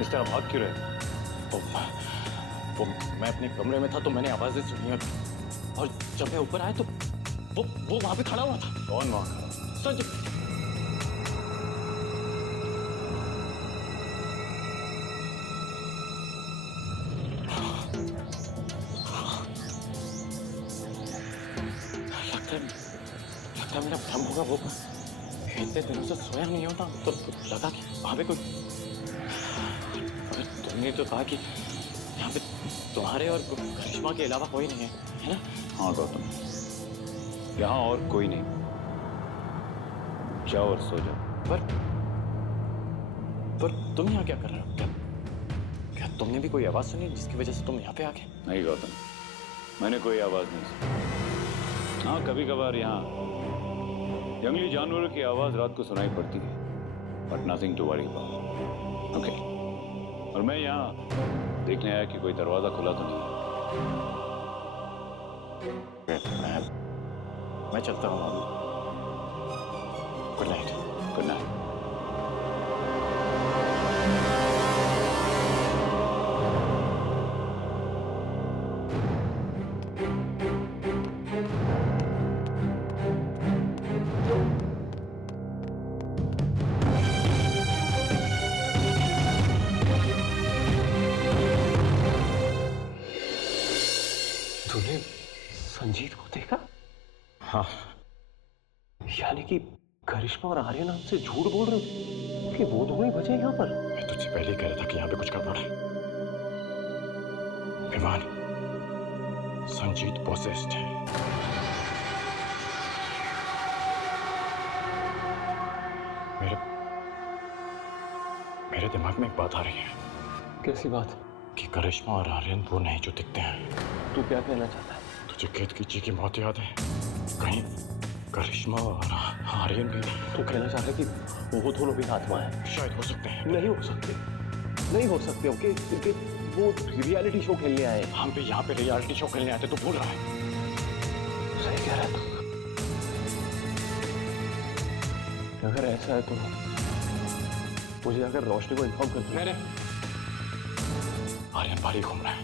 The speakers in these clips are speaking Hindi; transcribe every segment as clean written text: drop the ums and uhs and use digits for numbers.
इस तरह भाग क्यों रहे? वो मैं अपने कमरे में था तो मैंने आवाजें सुनी और जब मैं ऊपर आया तो वो वहां पे खड़ा हुआ था। कौन वहां खड़ा? संजय। लगता है मेरा भ्रम होगा। वो इतने दिनों से सोया नहीं होता तो लगा कि वहां पे कोई। तुमने तो कहा कि यहाँ पे तुम्हारे और करिश्मा के अलावा कोई नहीं है ना? हाँ गौतम, यहाँ और कोई नहीं। जाओ और सो जाओ। पर तुम यहाँ क्या कर रहे हो? क्या तुमने भी कोई आवाज सुनी जिसकी वजह से तुम यहाँ पे आ गए? नहीं गौतम, मैंने कोई आवाज नहीं सुनी। हाँ, कभी कभार यहाँ जंगली जानवरों की आवाज रात को सुनाई पड़ती है, but nothing to worry about. Okay, और मैं यहाँ देखने आया कि कोई दरवाजा खुला तो नहीं। मैं चलता हूँ। Good night. Good night. तूने संजीत को देखा? हाँ। यानी कि करिश्मा और आर्यन हमसे झूठ बोल रहे हो कि वो दोनों ही बचे यहाँ पर? मैं तुझसे पहले ही कह रहा था कि यहाँ पे कुछ गड़बड़ है। विमान, संजीत पोसेस्ड है। मेरे दिमाग में एक बात आ रही है। कैसी बात? कि करिश्मा और आर्यन वो नहीं जो दिखते हैं। तू क्या कहना चाहता है? तुझे केतकी जी की मौत याद है? कहीं करिश्मा और आर्यन भी? तू कहना चाहता है कि वो दोनों भी आत्मा है? शायद हो सकते हैं। नहीं हो सकते, नहीं हो सकते। ओके, क्योंकि वो रियलिटी शो खेलने आए। हम भी यहाँ पे रियलिटी शो खेलने आते। तो भूल रहा है? सही कह रहा है तू। अगर ऐसा है तो मुझे अगर रोशनी को इन्फॉर्म कर दो। नहीं, आर्यन बाहर ही घूम रहा है।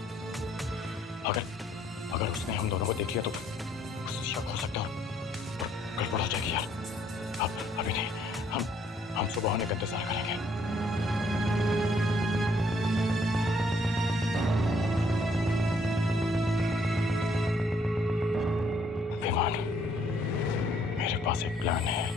अगर उसने हम दोनों को देख लिया तो उसे शक हो सकता है और गड़बड़ हो जाएगी यार। अब अभी नहीं, हम सुबह होने का इंतजार करेंगे। विमान, मेरे पास एक प्लान है।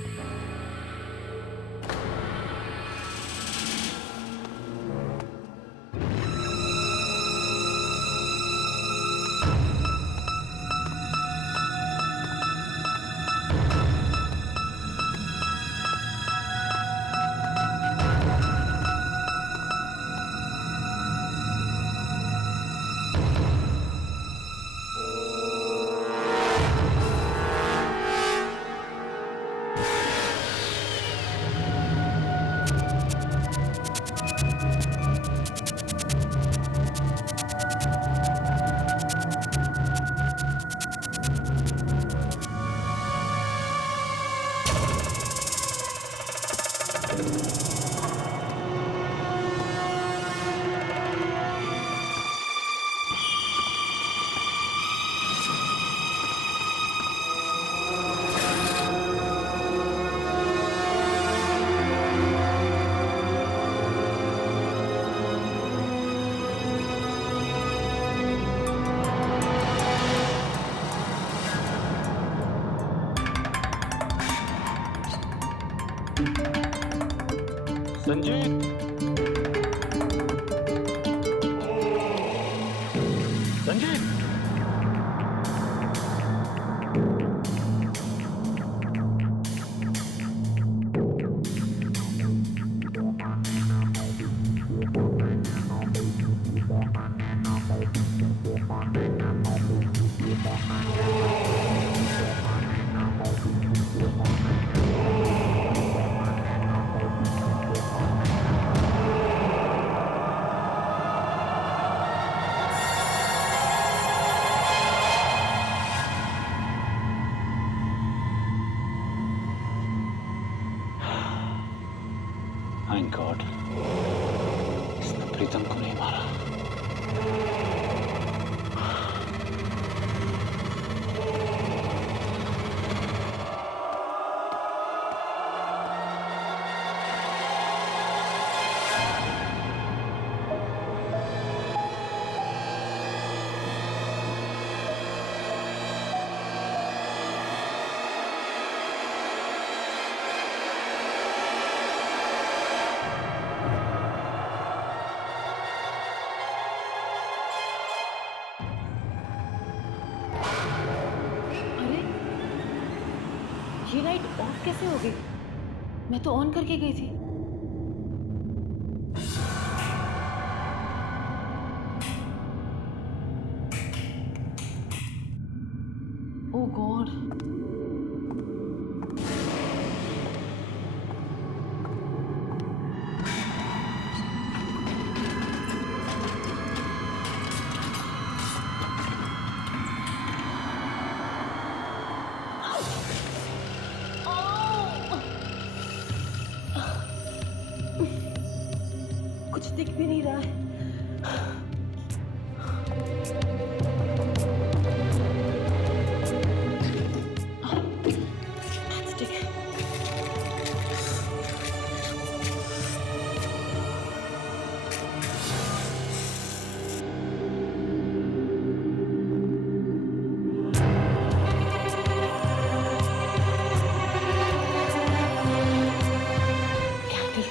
प्रीतम को नहीं मारा। ये लाइट ऑफ कैसे हो गई? मैं तो ऑन करके गई थी। ओह गॉड। कुछ दिख भी नहीं रहा है। Stick. Kathy.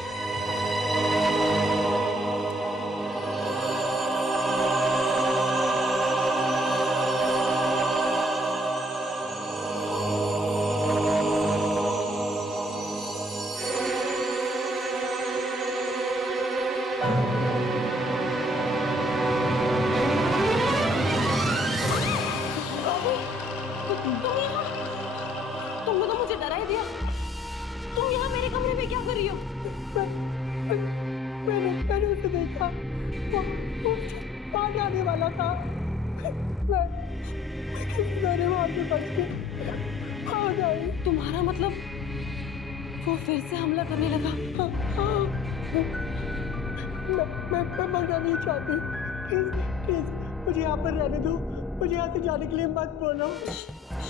तुमने तो मुझे डरा ही दिया। तुम यहाँ मेरे कमरे में क्या कर रही हो? मैंने उसे देखा, वो बाहर आने वाला था। मैंने वहां से बच के भाग आई। तुम्हारा मतलब वो फिर से हमला करने लगा? मैं मरना नहीं चाहती। प्लीज मुझे यहाँ पर रहने दो। मुझे यहाँ से जाने के लिए मत बोलो।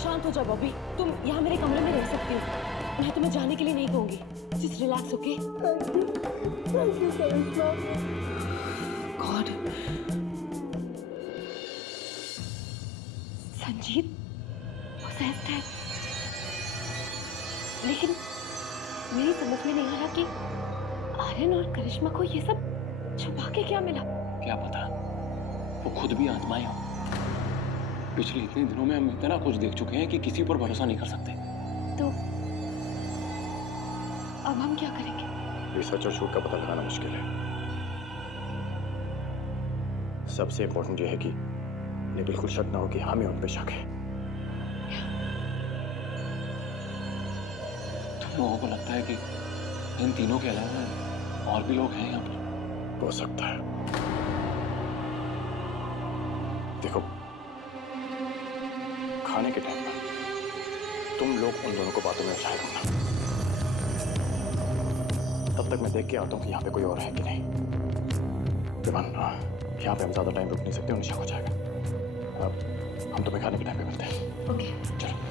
शांत हो जाओ बॉबी। तुम यहाँ मेरे कमरे में रह सकती हो। मैं तुम्हें जाने के लिए नहीं कहूंगी। Just relax, okay? Thank you Karishma. God. Sanjeet possessed है। लेकिन मेरी समझ में नहीं आ रहा कि आर्यन और करिश्मा को ये सब छुपा के क्या मिला। क्या पता, वो खुद भी आत्माएं हो। पिछले इतने दिनों में हम इतना कुछ देख चुके हैं कि किसी पर भरोसा नहीं कर सकते। तो अब हम क्या करेंगे? ये सच और झूठ का पता लगाना मुश्किल है। सबसे इम्पोर्टेंट ये है कि इन्हें बिल्कुल शक ना हो कि हमें उन पे शक है। तुम लोगों को लगता है कि इन तीनों के अलावा और भी लोग हैं यहाँ पर? हो सकता है। देखो, खाने के टाइम पर तुम लोग उन दोनों को बातों में उलझाए रखना। तब तक मैं देख के आता हूँ कि यहाँ पे कोई और है कि नहीं। विमान, यहाँ पे हम ज्यादा टाइम रुक नहीं सकते, उन्हें शक हो जाएगा। अब हम तुम्हें खाने के टाइम पे मिलते हैं। ओके। चलो।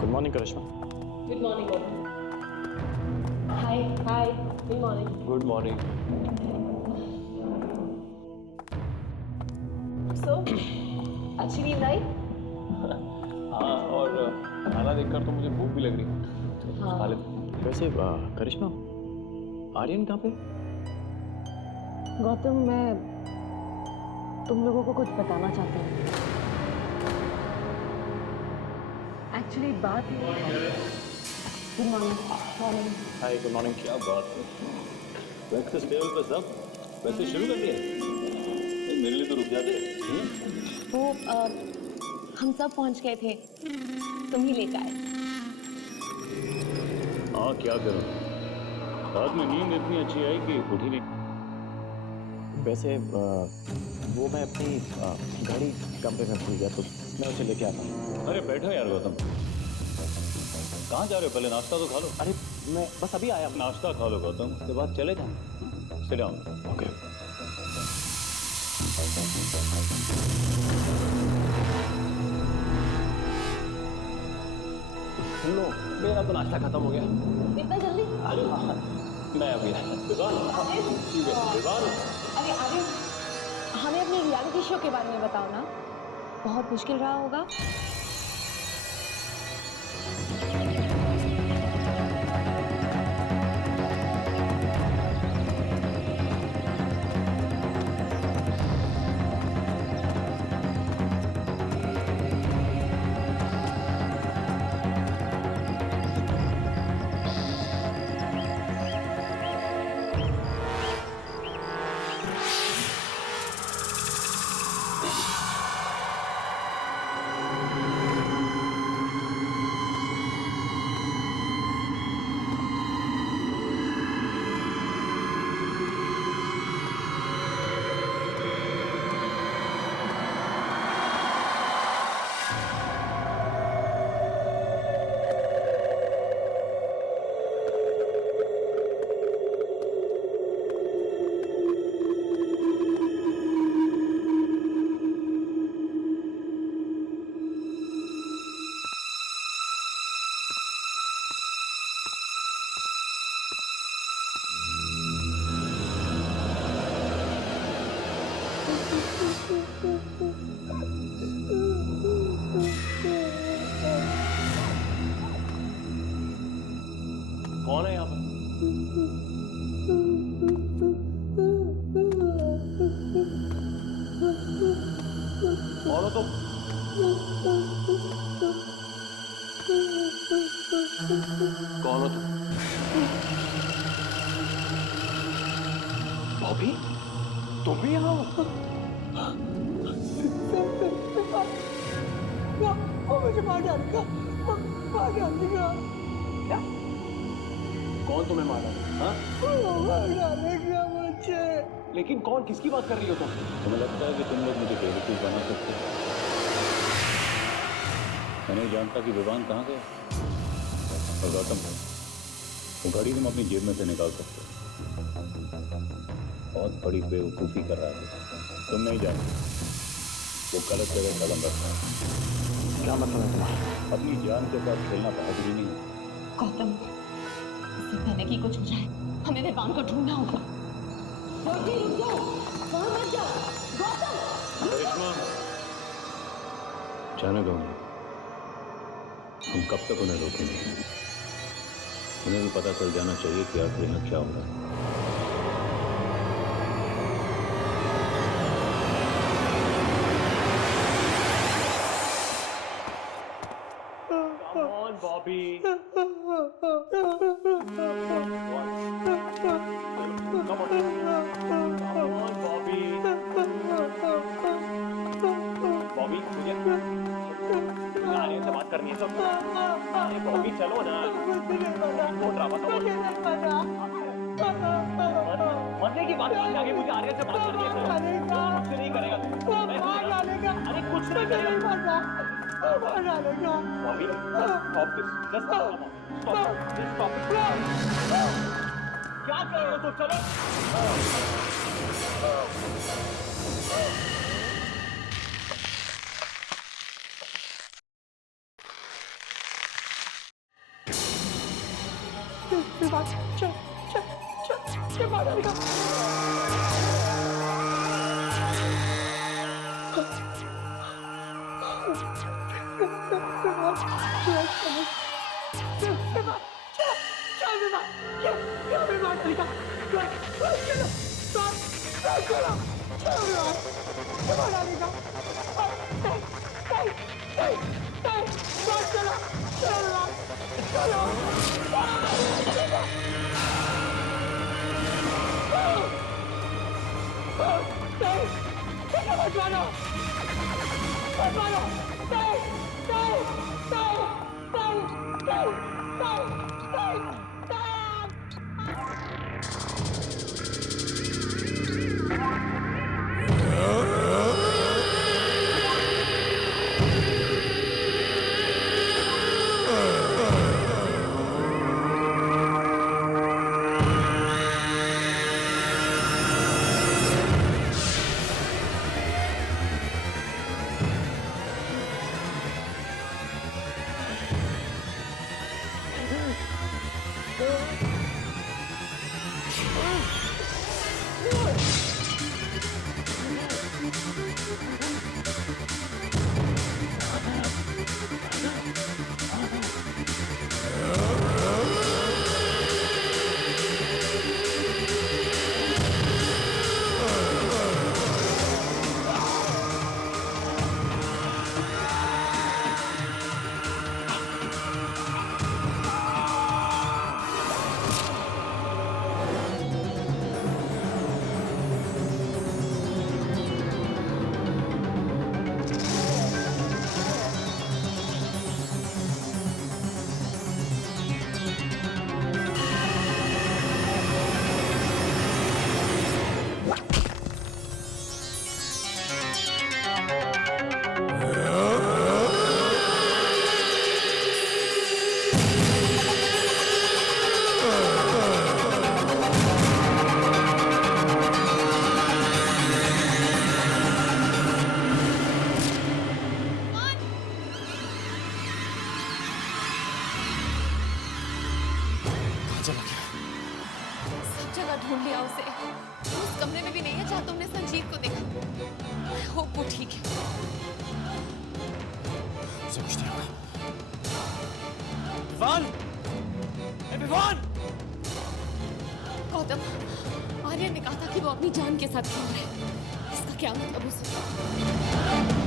Good morning Karishma. Good morning Bobby. Hi hi. Good morning. Good morning. So अच्छी नींद आई? हाँ, और खाना देखकर तो मुझे भूख भी लग रही है। हाँ। खा लेते हैं। वैसे करिश्मा, आर्यन कहाँ पे? गौतम, मैं तुम लोगों को कुछ बताना चाहता हूँ। एक्चुअली बात गुड मॉर्निंग। हाय, गुड मॉर्निंग। क्या बात है, ब्रेकफास्ट टेबल पे सब वैसे शुरू कर दिया? मेरे लिए तो रुक जाते। वो हम सब पहुंच गए थे, तुम ही लेकर आए। हाँ, क्या करूं, रात में नींद इतनी अच्छी आई कि उठ ही नहीं। वैसे वो मैं अपनी गाड़ी कमरे में भूल गया, तो मैं उसे लेके आता हूँ। अरे बैठो यार गौतम, कहाँ जा रहे हो? पहले नाश्ता तो खा लो। अरे मैं बस अभी आया। नाश्ता खा लो गौतम, उसके बाद चले जाएं। Sit down. ओके। सुन लो, मेरा तो नाश्ता खत्म हो गया। इतना जल्दी? अरे हाँ, मैं अभी विवान। अरे आर्यन, हमें अपने रियलिटी शो के बारे में बताओ ना, बहुत मुश्किल रहा होगा। कौन है यहाँ पर? कौन हो तुम? कौन हो तुम? बॉबी, तुम भी यहाँ हो? मुझे मार डालेगा, मार डालेगा। कौन तुम्हें मारा? हाँ? मार डालेगा मुझे। लेकिन कौन, किसकी बात कर रही हो तुम? तुम्हें लगता है कि तुम लोग मुझे बेवकूफ बना सकते हो? मैं नहीं जानता कि विवान कहाँ गया। और गौतम, वो घड़ी तुम अपनी जेब में से निकाल सकते हो। बहुत बड़ी बेवकूफ़ी कर रहा है। तुम नहीं जानते वो गलत जगह कदम रखता है। क्या मतलब है तुम्हारा? अपनी जान के साथ खेलना बहादुरी नहीं है। गौतम, इससे पहले कि कुछ हो जाए, हमें विवान को ढूंढना होगा। रुक जाओ, वहां मत जाओ। गौतम, करिश्मा, जाने दो उन्हें। हम कब तक उन्हें रोकेंगे? उन्हें भी पता चल जाना चाहिए कि आखिर यहाँ क्या हो रहा है। Come on, Bobby. Come on, Bobby. Bobby, मुझे आर्यन से बात करनी है सब। अरे बॉबी चलो ना। वो ड्रामा तो मरने की बात नहीं, आगे मुझे आर्यन से बात करनी है। कुछ नहीं करेगा तू। अरे कुछ नहीं करेगा। Bobby, stop this. Just come on. Stop. Just stop it. क्या कर रहे हो तुम? चलो। चल अनिका चलो चलो चलो अनिका चलो चलो सब जगह ढूंढ लिया उसे, उस कमरे में भी नहीं है जहाँ तुमने संजीव को देखा। I hope वो ठीक है। उसे कुछ नहीं होगा। विवान! विवान! गौतम, आर्यन ने कहा था कि वो अपनी जान के साथ खेल रहा है। इसका क्या मतलब हो सकता है?